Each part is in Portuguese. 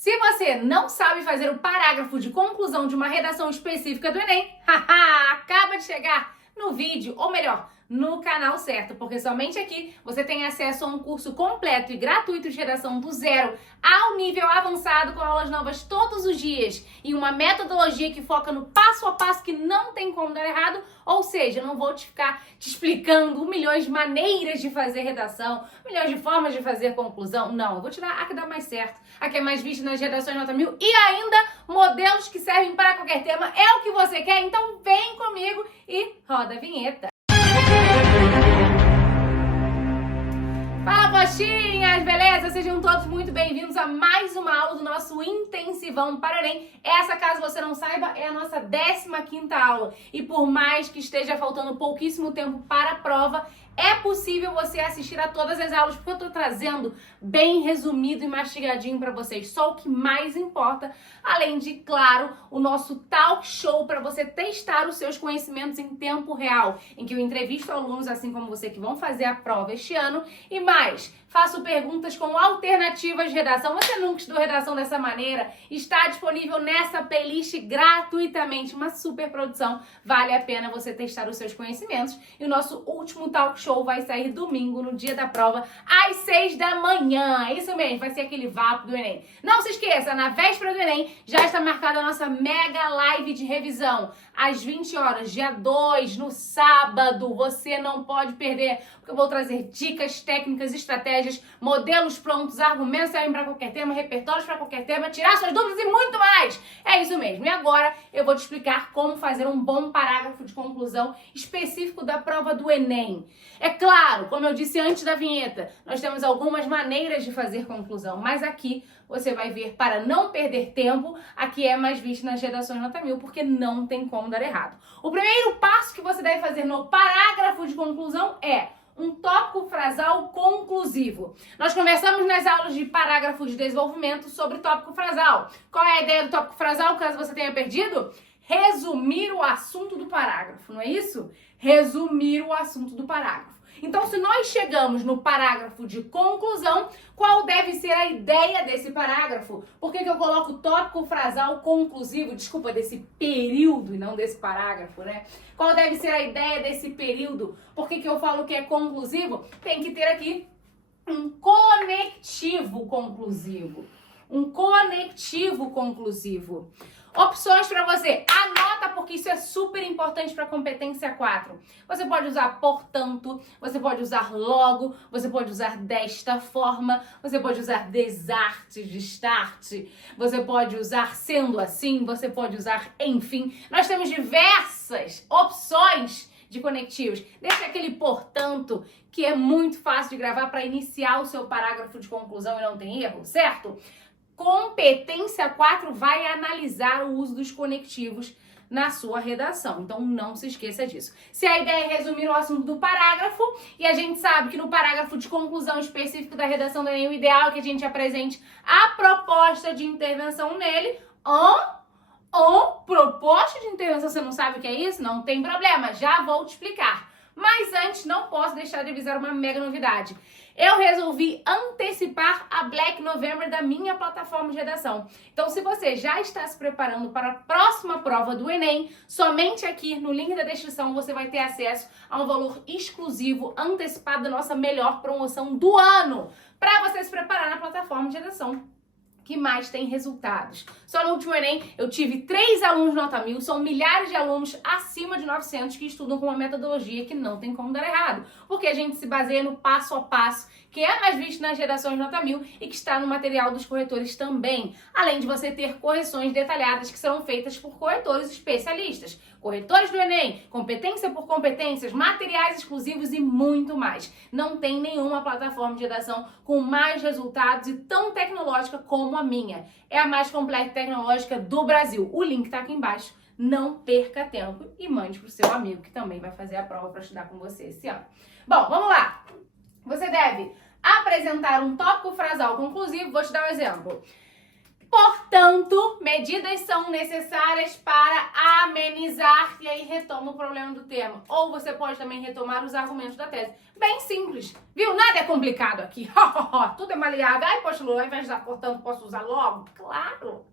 Se você não sabe fazer o parágrafo de conclusão de uma redação específica do Enem, acaba de chegar no vídeo, ou melhor, no canal certo, porque somente aqui você tem acesso a um curso completo e gratuito de redação do zero ao nível avançado, com aulas novas todos os dias e uma metodologia que foca no passo a passo que não tem como dar errado. Ou seja, eu não vou ficar te explicando milhões de maneiras de fazer redação, milhões de formas de fazer conclusão. Não, eu vou te dar a que dá mais certo, a que é mais vista nas redações nota 1000 e ainda modelos que servem para qualquer tema. É o que você quer? Então vem comigo e roda a vinheta. Fala, postinhas, beleza? Sejam todos muito bem-vindos a mais uma aula do nosso Intensivão para Enem. Essa, caso você não saiba, é a nossa 15ª aula. E por mais que esteja faltando pouquíssimo tempo para a prova, é possível você assistir a todas as aulas, porque eu tô trazendo bem resumido e mastigadinho para vocês, só o que mais importa, além de, claro, o nosso talk show para você testar os seus conhecimentos em tempo real, em que eu entrevisto alunos, assim como você, que vão fazer a prova este ano, e mais, faço perguntas com alternativas de redação. Você nunca estudou redação dessa maneira? Está disponível nessa playlist gratuitamente, uma super produção. Vale a pena você testar os seus conhecimentos. E o nosso último talk show vai sair domingo, no dia da prova, às 6 da manhã. É isso mesmo, vai ser aquele vapo do Enem. Não se esqueça, na véspera do Enem já está marcada a nossa mega live de revisão, às 20 horas, dia 2, no sábado. Você não pode perder, porque eu vou trazer dicas, técnicas, estratégias, modelos prontos, argumentos servem para qualquer tema, repertórios para qualquer tema, tirar suas dúvidas e muito mais. É isso mesmo. E agora eu vou te explicar como fazer um bom parágrafo de conclusão específico da prova do Enem. É claro, como eu disse antes da vinheta, nós temos algumas maneiras de fazer conclusão, mas aqui você vai ver, para não perder tempo, aqui é mais visto nas redações nota 1000, porque não tem como dar errado. O primeiro passo que você deve fazer no parágrafo de conclusão é um tópico frasal conclusivo. Nós conversamos nas aulas de parágrafo de desenvolvimento sobre tópico frasal. Qual é a ideia do tópico frasal, caso você tenha perdido? Resumir o assunto do parágrafo, não é isso? Resumir o assunto do parágrafo. Então, se nós chegamos no parágrafo de conclusão, qual deve ser a ideia desse parágrafo? Por que eu coloco tópico frasal conclusivo? Desculpa, desse período e não desse parágrafo, né? Qual deve ser a ideia desse período? Por que eu falo que é conclusivo? Tem que ter aqui um conectivo conclusivo. Um conectivo conclusivo. Opções para você. Anota, porque isso é super importante para a competência 4. Você pode usar portanto, você pode usar logo, você pode usar desta forma, você pode usar desarte, destarte, você pode usar sendo assim, você pode usar enfim. Nós temos diversas opções de conectivos. Deixa aquele portanto, que é muito fácil de gravar para iniciar o seu parágrafo de conclusão e não tem erro, certo? Competência 4 vai analisar o uso dos conectivos na sua redação. Então, não se esqueça disso. Se a ideia é resumir o assunto do parágrafo, e a gente sabe que no parágrafo de conclusão específico da redação do Enem, o ideal é que a gente apresente a proposta de intervenção nele, proposta de intervenção. Você não sabe o que é isso? Não tem problema, já vou te explicar. Mas antes, não posso deixar de avisar uma mega novidade. Eu resolvi antecipar a Black November da minha plataforma de redação. Então, se você já está se preparando para a próxima prova do Enem, somente aqui no link da descrição você vai ter acesso a um valor exclusivo antecipado da nossa melhor promoção do ano, para você se preparar na plataforma de redação que mais tem resultados. Só no último Enem eu tive 3 alunos nota 1000, são milhares de alunos acima de 900 que estudam com uma metodologia que não tem como dar errado, porque a gente se baseia no passo a passo, que é mais visto nas redações nota 1000 e que está no material dos corretores também, além de você ter correções detalhadas que serão feitas por corretores especialistas, corretores do Enem, competência por competências, materiais exclusivos e muito mais. Não tem nenhuma plataforma de redação com mais resultados e tão tecnológica como a minha. É a mais completa e tecnológica do Brasil. O link tá aqui embaixo. Não perca tempo e mande pro seu amigo que também vai fazer a prova para estudar com você esse ano. Bom, vamos lá. Você deve apresentar um tópico frasal conclusivo. Vou te dar um exemplo. Portanto, medidas são necessárias para amenizar, e aí retoma o problema do tema. Ou você pode também retomar os argumentos da tese. Bem simples, viu? Nada é complicado aqui. Tudo é maleável. Ai, poxa, Lu, ao invés de usar portanto, posso usar logo? Claro!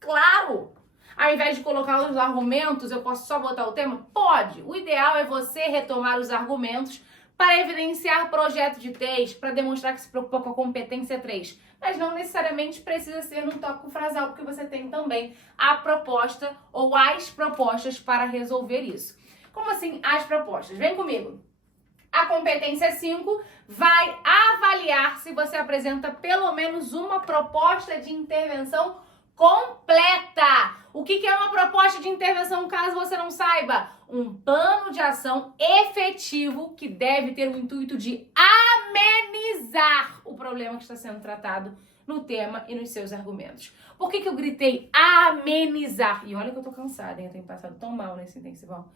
Claro! Ao invés de colocar os argumentos, eu posso só botar o tema? Pode! O ideal é você retomar os argumentos para evidenciar projeto de 3, para demonstrar que se preocupa com a competência 3. Mas não necessariamente precisa ser no tópico frasal, porque você tem também a proposta ou as propostas para resolver isso. Como assim as propostas? Vem comigo. A competência 5 vai avaliar se você apresenta pelo menos uma proposta de intervenção completa. O que é uma proposta de intervenção, caso você não saiba? Um plano de ação efetivo que deve ter o intuito de amenizar o problema que está sendo tratado no tema e nos seus argumentos. Por que eu gritei amenizar? E olha que eu tô cansada, hein? Eu tenho passado tão mal nesse intensivão.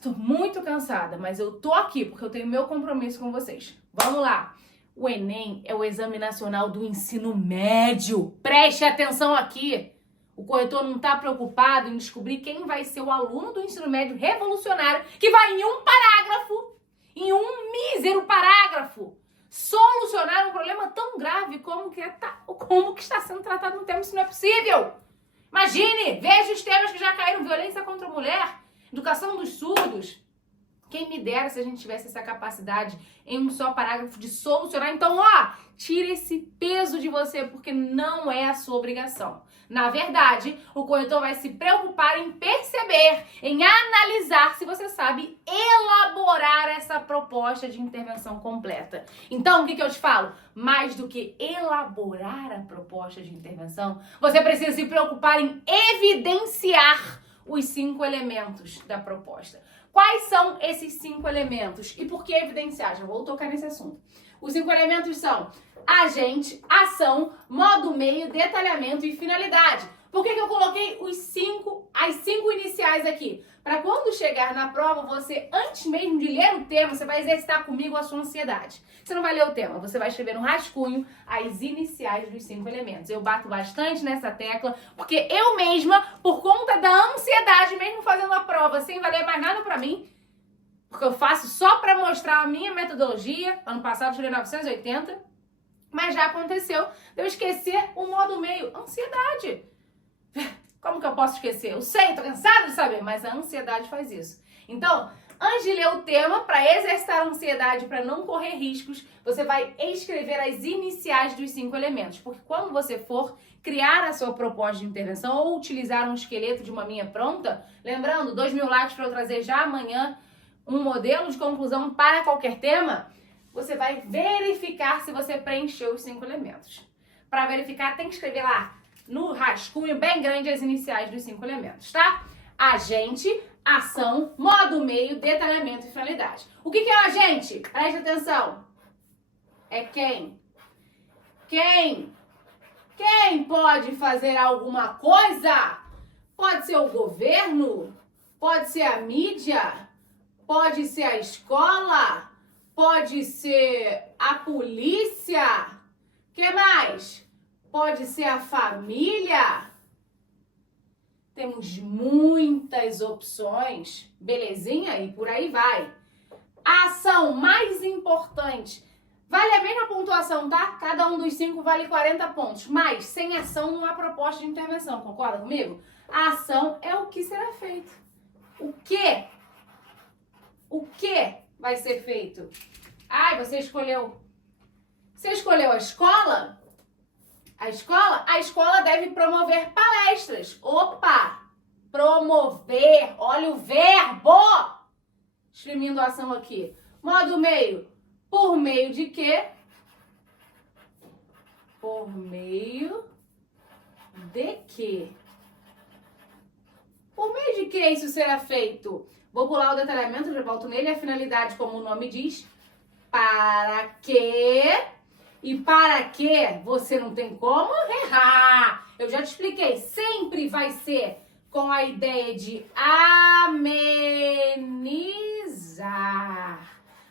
Tô muito cansada, mas eu tô aqui porque eu tenho meu compromisso com vocês. Vamos lá! O Enem é o Exame Nacional do Ensino Médio. Preste atenção aqui. O corretor não está preocupado em descobrir quem vai ser o aluno do ensino médio revolucionário que vai em um parágrafo, em um mísero parágrafo, solucionar um problema tão grave como que está sendo tratado no tema. Isso não é possível. Imagine, veja os temas que já caíram: violência contra a mulher, educação dos surdos. Quem me dera se a gente tivesse essa capacidade em um só parágrafo de solucionar. Então, tira esse peso de você, porque não é a sua obrigação. Na verdade, o corretor vai se preocupar em perceber, em analisar se você sabe elaborar essa proposta de intervenção completa. Então, o que eu te falo? Mais do que elaborar a proposta de intervenção, você precisa se preocupar em evidenciar os 5 elementos da proposta. Quais são esses 5 elementos? E por que evidenciar? Já vou tocar nesse assunto. Os 5 elementos são agente, ação, modo meio, detalhamento e finalidade. Por que eu coloquei as 5 iniciais aqui? Para quando chegar na prova, você, antes mesmo de ler o tema, você vai exercitar comigo a sua ansiedade. Você não vai ler o tema, você vai escrever no rascunho as iniciais dos 5 elementos. Eu bato bastante nessa tecla, porque eu mesma, por conta da ansiedade, mesmo fazendo a prova sem valer mais nada pra mim, porque eu faço só pra mostrar a minha metodologia, ano passado eu tirei 980, mas já aconteceu de eu esquecer o modo meio, ansiedade. Como que eu posso esquecer? Eu sei, tô cansada de saber, mas a ansiedade faz isso. Então, antes de ler o tema, para exercitar a ansiedade, para não correr riscos, você vai escrever as iniciais dos 5 elementos. Porque quando você for criar a sua proposta de intervenção ou utilizar um esqueleto de uma minha pronta, lembrando, 2.000 likes para eu trazer já amanhã um modelo de conclusão para qualquer tema, você vai verificar se você preencheu os 5 elementos. Para verificar, tem que escrever lá no rascunho bem grande as iniciais dos 5 elementos, tá? Agente, ação, modo meio, detalhamento e finalidade. O que é o agente? Preste atenção. É quem? Quem pode fazer alguma coisa? Pode ser o governo, pode ser a mídia, pode ser a escola, pode ser a polícia. O que mais? Pode ser a família. Temos muitas opções, belezinha? E por aí vai. A ação mais importante. Vale a mesma pontuação, tá? Cada um dos 5 vale 40 pontos. Mas sem ação não há proposta de intervenção, concorda comigo? A ação é o que será feito. O que? O que vai ser feito? Você escolheu. Você escolheu a escola? A escola deve promover palestras. Opa! Promover. Olha o verbo. Exprimindo a ação aqui. Modo meio. Por meio de quê? Por meio de quê? Por meio de que isso será feito? Vou pular o detalhamento, já volto nele. A finalidade, como o nome diz. Para quê? E para quê? Você não tem como errar. Eu já te expliquei. Sempre vai ser com a ideia de amenizar.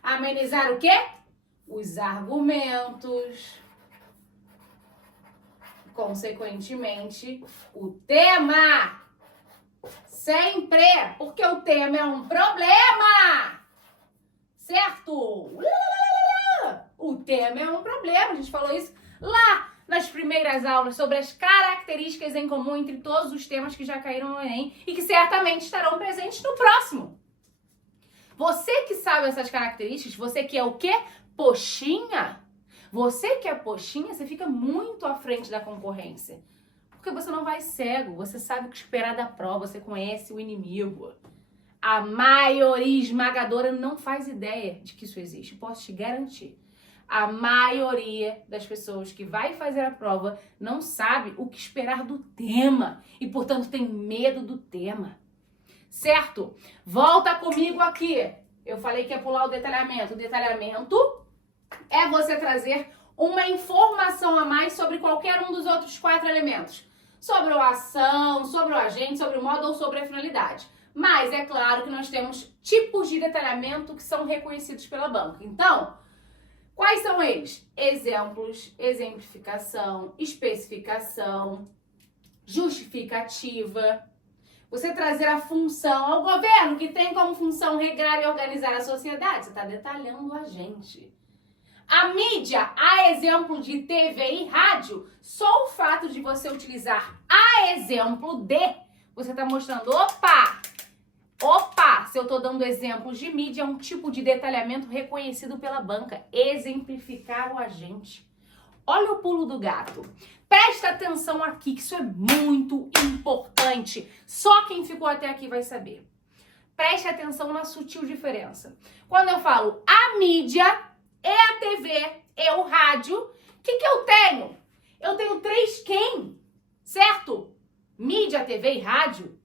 Amenizar o quê? Os argumentos. consequentemente, o tema. Sempre, porque o tema é um problema. Certo? O tema é um problema. A gente falou isso lá nas primeiras aulas sobre as características em comum entre todos os temas que já caíram no Enem e que certamente estarão presentes no próximo. Você que sabe essas características, você que é o quê? Poxinha. Você que é poxinha, você fica muito à frente da concorrência. Porque você não vai cego, você sabe o que esperar da prova, você conhece o inimigo. A maioria esmagadora não faz ideia de que isso existe, posso te garantir. A maioria das pessoas que vai fazer a prova não sabe o que esperar do tema e, portanto, tem medo do tema. Certo? Volta comigo aqui. Eu falei que ia pular o detalhamento. O detalhamento é você trazer uma informação a mais sobre qualquer um dos outros 4 elementos. Sobre a ação, sobre o agente, sobre o modo ou sobre a finalidade. Mas é claro que nós temos tipos de detalhamento que são reconhecidos pela banca. Então, quais são eles? Exemplos, exemplificação, especificação, justificativa. Você trazer a função ao governo, que tem como função regrar e organizar a sociedade. Você está detalhando a gente. A mídia, a exemplo de TV e rádio, só o fato de você utilizar a exemplo de, você está mostrando, opa, se eu estou dando exemplos de mídia, é um tipo de detalhamento reconhecido pela banca. Exemplificar o agente. Olha o pulo do gato. Presta atenção aqui, que isso é muito importante. Só quem ficou até aqui vai saber. Preste atenção na sutil diferença. Quando eu falo a mídia, é a TV, é o rádio, o que eu tenho? Eu tenho 3 quem? Certo? Mídia, TV e rádio.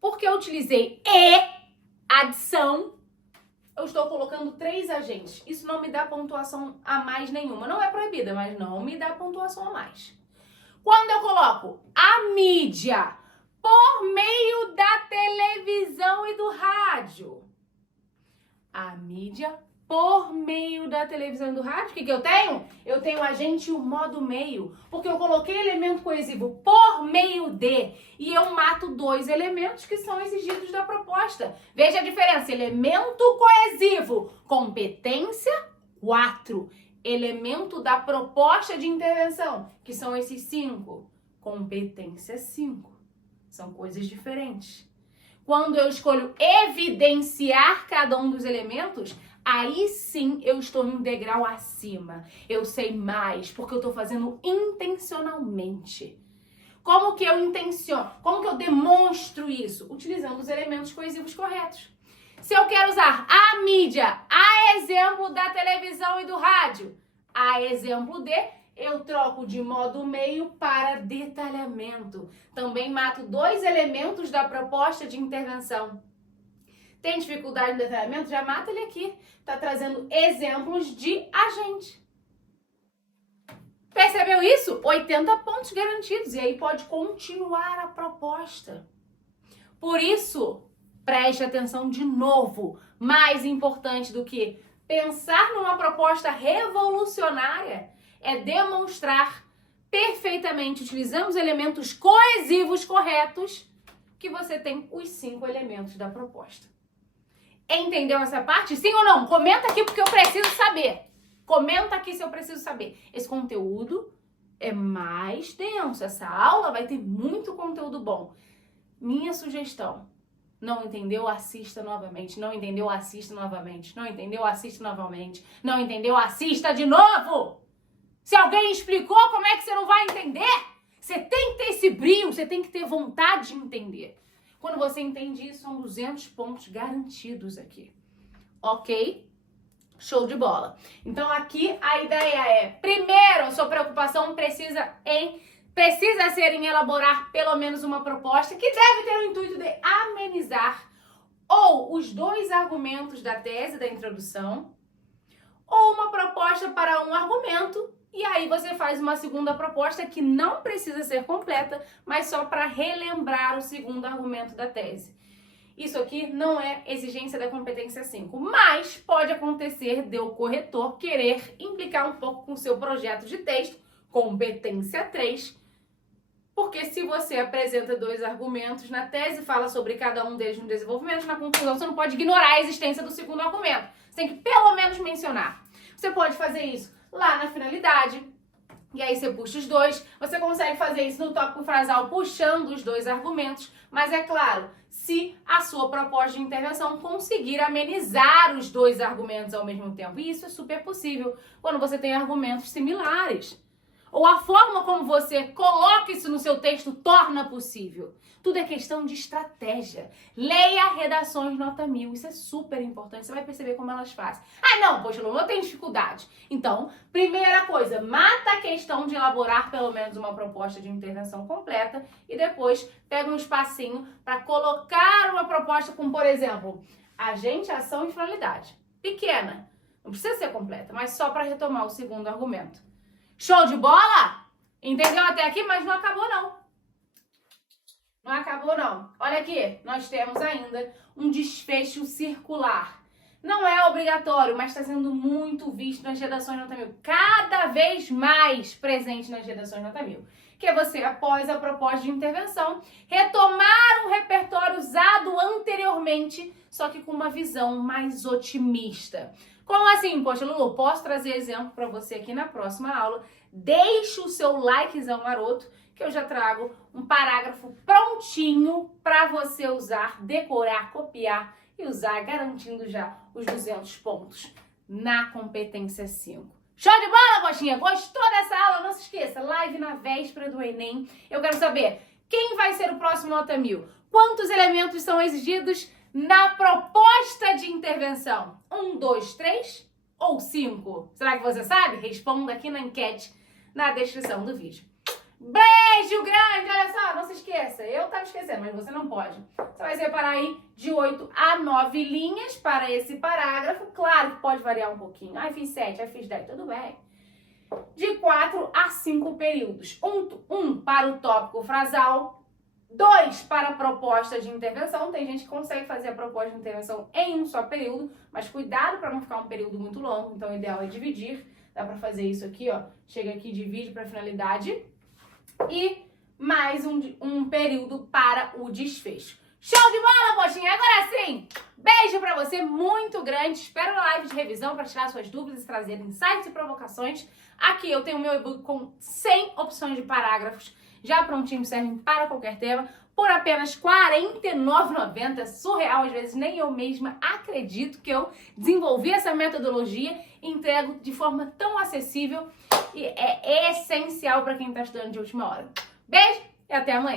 Porque eu utilizei adição, eu estou colocando 3 agentes. Isso não me dá pontuação a mais nenhuma. Não é proibida, mas não me dá pontuação a mais. Quando eu coloco a mídia por meio da televisão e do rádio. A mídia por meio da televisão e do rádio, o que eu tenho? Eu tenho agente e o modo meio, porque eu coloquei elemento coesivo por meio de, e eu mato 2 elementos que são exigidos da proposta. Veja a diferença, elemento coesivo, competência 4, elemento da proposta de intervenção, que são esses 5, competência 5, são coisas diferentes. Quando eu escolho evidenciar cada um dos elementos, aí sim eu estou em um degrau acima. Eu sei mais, porque eu estou fazendo intencionalmente. Como que eu intenciono? Como que eu demonstro isso? Utilizando os elementos coesivos corretos. Se eu quero usar a mídia, a exemplo da televisão e do rádio, a exemplo de, eu troco de modo meio para detalhamento. Também mato 2 elementos da proposta de intervenção. Tem dificuldade no detalhamento? Já mata ele aqui. Está trazendo exemplos de agente. Percebeu isso? 80 pontos garantidos. E aí pode continuar a proposta. Por isso, preste atenção de novo. Mais importante do que pensar numa proposta revolucionária é demonstrar perfeitamente, utilizando os elementos coesivos corretos, que você tem os 5 elementos da proposta. Entendeu essa parte? Sim ou não? Comenta aqui porque eu preciso saber. Comenta aqui se eu preciso saber. Esse conteúdo é mais denso. Essa aula vai ter muito conteúdo bom. Minha sugestão. Não entendeu? Assista novamente. Não entendeu? Assista novamente. Não entendeu? Assista novamente. Não entendeu? Assista de novo! Se alguém explicou, como é que você não vai entender? Você tem que ter esse brilho, você tem que ter vontade de entender. Quando você entende isso, são 200 pontos garantidos aqui. Ok? Show de bola. Então aqui a ideia é, primeiro, a sua preocupação precisa ser em elaborar pelo menos uma proposta que deve ter o intuito de amenizar ou os 2 argumentos da tese da introdução ou uma proposta para um argumento. E aí você faz uma segunda proposta que não precisa ser completa, mas só para relembrar o segundo argumento da tese. Isso aqui não é exigência da competência 5, mas pode acontecer de o corretor querer implicar um pouco com o seu projeto de texto Competência 3, porque se você apresenta 2 argumentos na tese, fala sobre cada um deles no desenvolvimento, na conclusão você não pode ignorar a existência do segundo argumento. Você tem que pelo menos mencionar. Você pode fazer isso lá na finalidade, e aí você puxa os 2. Você consegue fazer isso no tópico frasal puxando os 2 argumentos, mas é claro, se a sua proposta de intervenção conseguir amenizar os 2 argumentos ao mesmo tempo. E isso é super possível quando você tem argumentos similares. Ou a forma como você coloca isso no seu texto torna possível. Tudo é questão de estratégia. Leia redações nota 1000. Isso é super importante. Você vai perceber como elas fazem. Ah, não, poxa, eu tenho dificuldade. Então, primeira coisa, mata a questão de elaborar pelo menos uma proposta de intervenção completa e depois pega um espacinho para colocar uma proposta com, por exemplo, agente, ação e finalidade. Pequena. Não precisa ser completa, mas só para retomar o segundo argumento. Show de bola? Entendeu até aqui? Mas não acabou não. Não acabou não. Olha aqui, nós temos ainda um desfecho circular. Não é obrigatório, mas está sendo muito visto nas redações nota 1000. Cada vez mais presente nas redações nota 1000. Que é você, após a proposta de intervenção, retomar um repertório usado anteriormente, só que com uma visão mais otimista. Como assim, poxa, Lulu, posso trazer exemplo para você aqui na próxima aula. Deixa o seu likezão maroto, que eu já trago um parágrafo prontinho para você usar, decorar, copiar e usar, garantindo já os 200 pontos na competência 5. Show de bola, coxinha? Gostou dessa aula? Não se esqueça, live na véspera do Enem. Eu quero saber quem vai ser o próximo nota 1000. Quantos elementos são exigidos na proposta de intervenção? 1, 2, 3 ou 5? Será que você sabe? Responda aqui na enquete na descrição do vídeo. Beijo grande! Olha só, não se esqueça. Eu tava esquecendo, mas você não pode. Você vai separar aí de 8 a 9 linhas para esse parágrafo. Claro que pode variar um pouquinho. Aí fiz 7, aí fiz 10, tudo bem. De 4 a 5 períodos. Um para o tópico frasal, 2 para a proposta de intervenção. Tem gente que consegue fazer a proposta de intervenção em um só período, mas cuidado para não ficar um período muito longo. Então o ideal é dividir. Dá para fazer isso aqui, ó. Chega aqui, divide para finalidade. E mais um período para o desfecho. Show de bola, coxinha! Agora sim, beijo pra você muito grande. Espero uma live de revisão para tirar suas dúvidas e trazer insights e provocações. Aqui eu tenho o meu e-book com 100 opções de parágrafos já prontinhos, servem para qualquer tema, por apenas R$ 49,90. Surreal, às vezes nem eu mesma acredito que eu desenvolvi essa metodologia e entrego de forma tão acessível e é essencial para quem está estudando de última hora. Beijo e até amanhã!